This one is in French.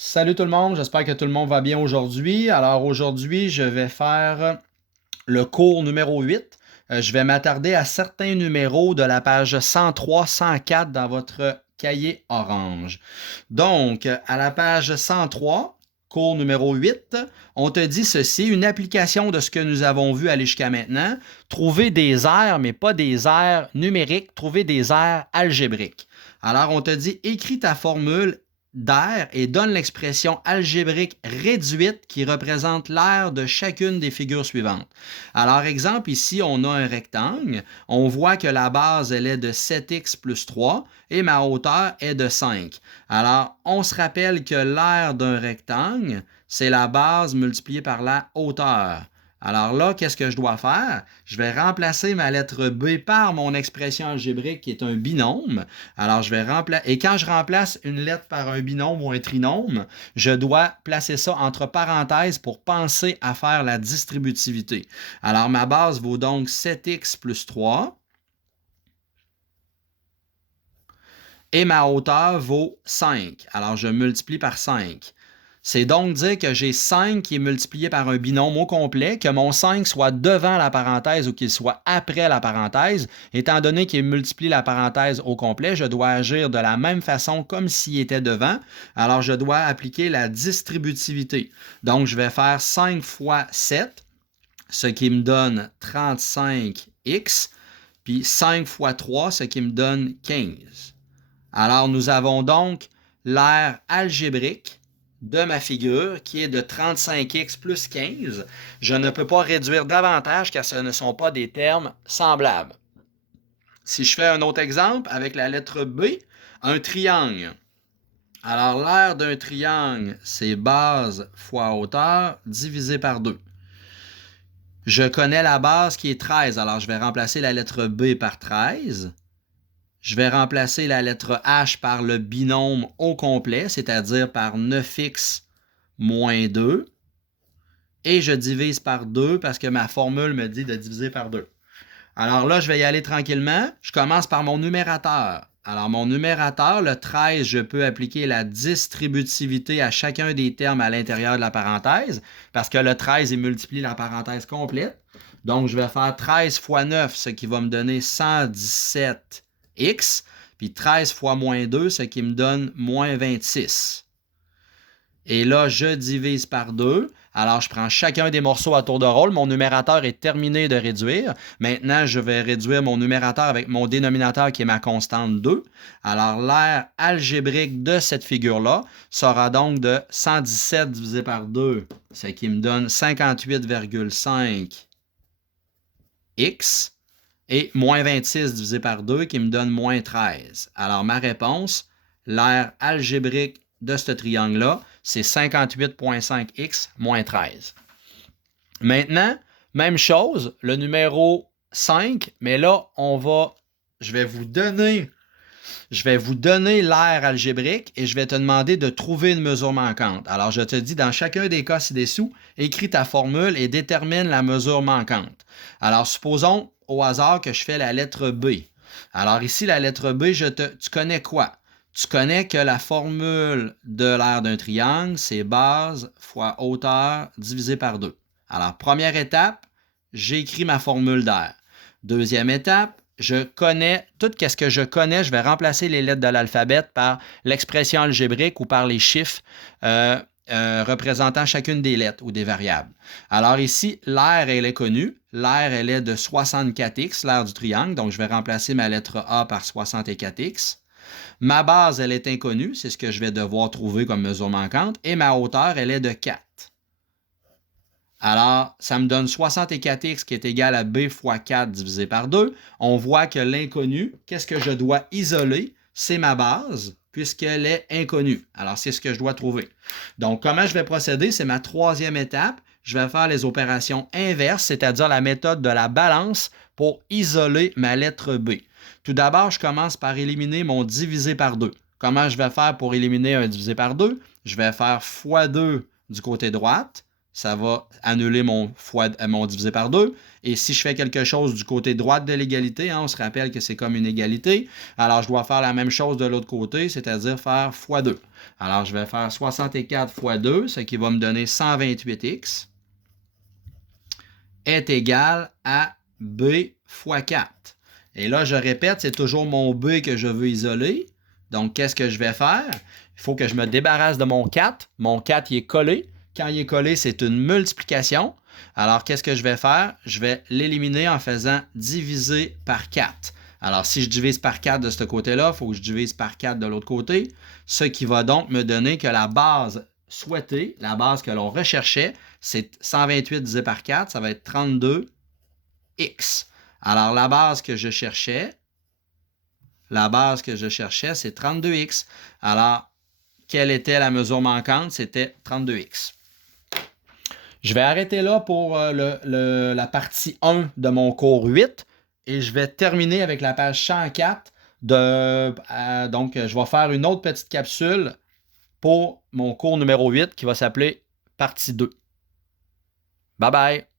Salut tout le monde, j'espère que tout le monde va bien aujourd'hui. Alors aujourd'hui, je vais faire le cours numéro 8. Je vais m'attarder à certains numéros de la page 103-104 dans votre cahier orange. Donc, à la page 103, cours numéro 8, on te dit ceci, une application de ce que nous avons vu aller jusqu'à maintenant, trouver des aires, mais pas des aires numériques, trouver des aires algébriques. Alors, on te dit, écris ta formule d'aire et donne l'expression algébrique réduite qui représente l'aire de chacune des figures suivantes. Alors, exemple, ici, on a un rectangle. On voit que la base, elle est de 7x plus 3 et ma hauteur est de 5. Alors, on se rappelle que l'aire d'un rectangle, c'est la base multipliée par la hauteur. Alors là, qu'est-ce que je dois faire? Je vais remplacer ma lettre B par mon expression algébrique qui est un binôme. Alors, je vais remplacer. Et quand je remplace une lettre par un binôme ou un trinôme, je dois placer ça entre parenthèses pour penser à faire la distributivité. Alors, ma base vaut donc 7x plus 3 et ma hauteur vaut 5. Alors, je multiplie par 5. C'est donc dire que j'ai 5 qui est multiplié par un binôme au complet, que mon 5 soit devant la parenthèse ou qu'il soit après la parenthèse. Étant donné qu'il multiplie la parenthèse au complet, je dois agir de la même façon comme s'il était devant. Alors, je dois appliquer la distributivité. Donc, je vais faire 5 fois 7, ce qui me donne 35x, puis 5 fois 3, ce qui me donne 15. Alors, nous avons donc l'aire algébrique de ma figure qui est de 35x plus 15. Je ne peux pas réduire davantage car ce ne sont pas des termes semblables. Si je fais un autre exemple avec la lettre B, un triangle. Alors, l'aire d'un triangle, c'est base fois hauteur divisé par 2. Je connais la base qui est 13, alors je vais remplacer la lettre B par 13. Je vais remplacer la lettre H par le binôme au complet, c'est-à-dire par 9x moins 2. Et je divise par 2 parce que ma formule me dit de diviser par 2. Alors là, je vais y aller tranquillement. Je commence par mon numérateur. Alors, mon numérateur, le 13, je peux appliquer la distributivité à chacun des termes à l'intérieur de la parenthèse parce que le 13, il multiplie la parenthèse complète. Donc, je vais faire 13 fois 9, ce qui va me donner 117x, puis 13 fois moins 2, ce qui me donne moins 26. Et là, je divise par 2. Alors, je prends chacun des morceaux à tour de rôle. Mon numérateur est terminé de réduire. Maintenant, je vais réduire mon numérateur avec mon dénominateur qui est ma constante 2. Alors, l'aire algébrique de cette figure-là sera donc de 117 divisé par 2, ce qui me donne 58,5x, et moins 26 divisé par 2 qui me donne moins 13. Alors, ma réponse, l'aire algébrique de ce triangle-là, c'est 58,5x moins 13. Maintenant, même chose, le numéro 5, mais là, je vais vous donner l'aire algébrique et je vais te demander de trouver une mesure manquante. Alors, je te dis, dans chacun des cas ci-dessous, écris ta formule et détermine la mesure manquante. Alors, supposons au hasard que je fais la lettre B. Alors ici, la lettre B, tu connais quoi? Tu connais que la formule de l'aire d'un triangle, c'est base fois hauteur divisé par 2. Alors, première étape, j'écris ma formule d'aire. Deuxième étape, je connais tout ce que je connais, je vais remplacer les lettres de l'alphabet par l'expression algébrique ou par les chiffres représentant chacune des lettres ou des variables. Alors ici, l'aire, elle est connue. L'aire, elle est de 64x, l'aire du triangle. Donc, je vais remplacer ma lettre A par 64x. Ma base, elle est inconnue. C'est ce que je vais devoir trouver comme mesure manquante. Et ma hauteur, elle est de 4. Alors, ça me donne 64x qui est égal à b fois 4 divisé par 2. On voit que l'inconnu, qu'est-ce que je dois isoler? C'est ma base, puisqu'elle est inconnue. Alors, c'est ce que je dois trouver. Donc, comment je vais procéder? C'est ma troisième étape. Je vais faire les opérations inverses, c'est-à-dire la méthode de la balance pour isoler ma lettre B. Tout d'abord, je commence par éliminer mon divisé par 2. Comment je vais faire pour éliminer un divisé par 2? Je vais faire fois 2 du côté droite, ça va annuler mon divisé par 2. Et si je fais quelque chose du côté droit de l'égalité, on se rappelle que c'est comme une égalité, alors je dois faire la même chose de l'autre côté, c'est-à-dire faire fois 2. Alors je vais faire 64 fois 2, ce qui va me donner 128x, est égal à b fois 4. Et là, je répète, c'est toujours mon b que je veux isoler. Donc, qu'est-ce que je vais faire? Il faut que je me débarrasse de mon 4. Mon 4, il est collé. Quand il est collé, c'est une multiplication. Alors, qu'est-ce que je vais faire? Je vais l'éliminer en faisant diviser par 4. Alors, si je divise par 4 de ce côté-là, il faut que je divise par 4 de l'autre côté, ce qui va donc me donner que la base souhaitée, la base que l'on recherchait, c'est 128 divisé par 4, ça va être 32x. Alors, la base que je cherchais, c'est 32x. Alors, quelle était la mesure manquante? C'était 32x. Je vais arrêter là pour la partie 1 de mon cours 8 et je vais terminer avec la page 104. Donc, je vais faire une autre petite capsule pour mon cours numéro 8 qui va s'appeler partie 2. Bye bye!